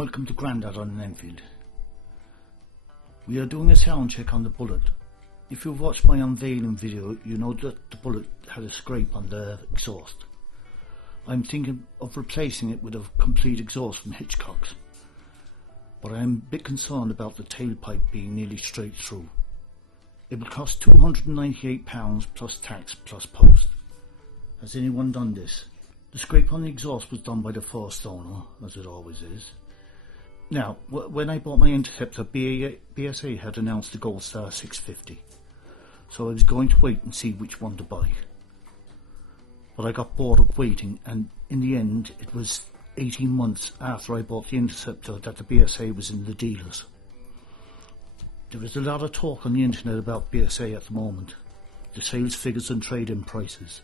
welcome to Grandad on an Enfield. We are doing a sound check on the bullet. If you've watched my unveiling video, you know that the bullet had a scrape on the exhaust. I'm thinking of replacing it with a complete exhaust from Hitchcock's, but I am a bit concerned about the tailpipe being nearly straight through. It will cost £298 plus tax plus post. Has anyone done this? The scrape on the exhaust was done by the first owner, as it always is. Now, when I bought my Interceptor, BSA had announced the Gold Star 650, so I was going to wait and see which one to buy. But I got bored of waiting, and in the end it was 18 months after I bought the Interceptor that the BSA was in the dealers. There is a lot of talk on the internet about BSA at the moment, the sales figures and trade-in prices,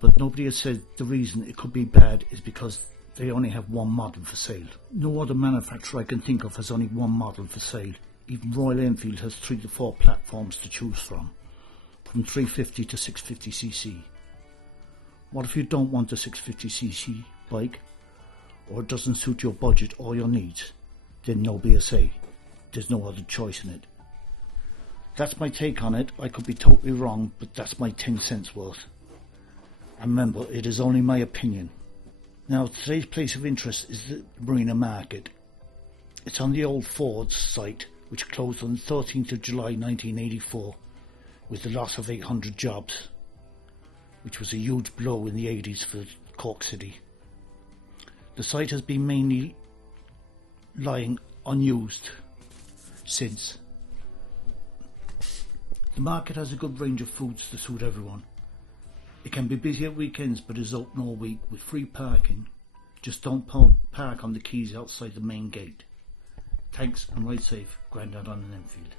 but nobody has said the reason it could be bad is because they only have one model for sale. No other manufacturer I can think of has only one model for sale. Even Royal Enfield has 3 to 4 platforms to choose from 350 to 650cc. What if you don't want a 650cc bike, or it doesn't suit your budget or your needs? Then no BSA. There's no other choice in it. That's my take on it. I could be totally wrong, but that's my 10 cents worth. And remember, it is only my opinion. Now, today's place of interest is the Marina Market. It's on the old Ford's site, which closed on the 13th of July 1984 with the loss of 800 jobs, which was a huge blow in the 80s for Cork City. The site has been mainly lying unused since. The market has a good range of foods to suit everyone. It can be busy at weekends, but is open all week with free parking. Just don't park on the quays outside the main gate. Thanks and ride safe. Grandad on an Enfield.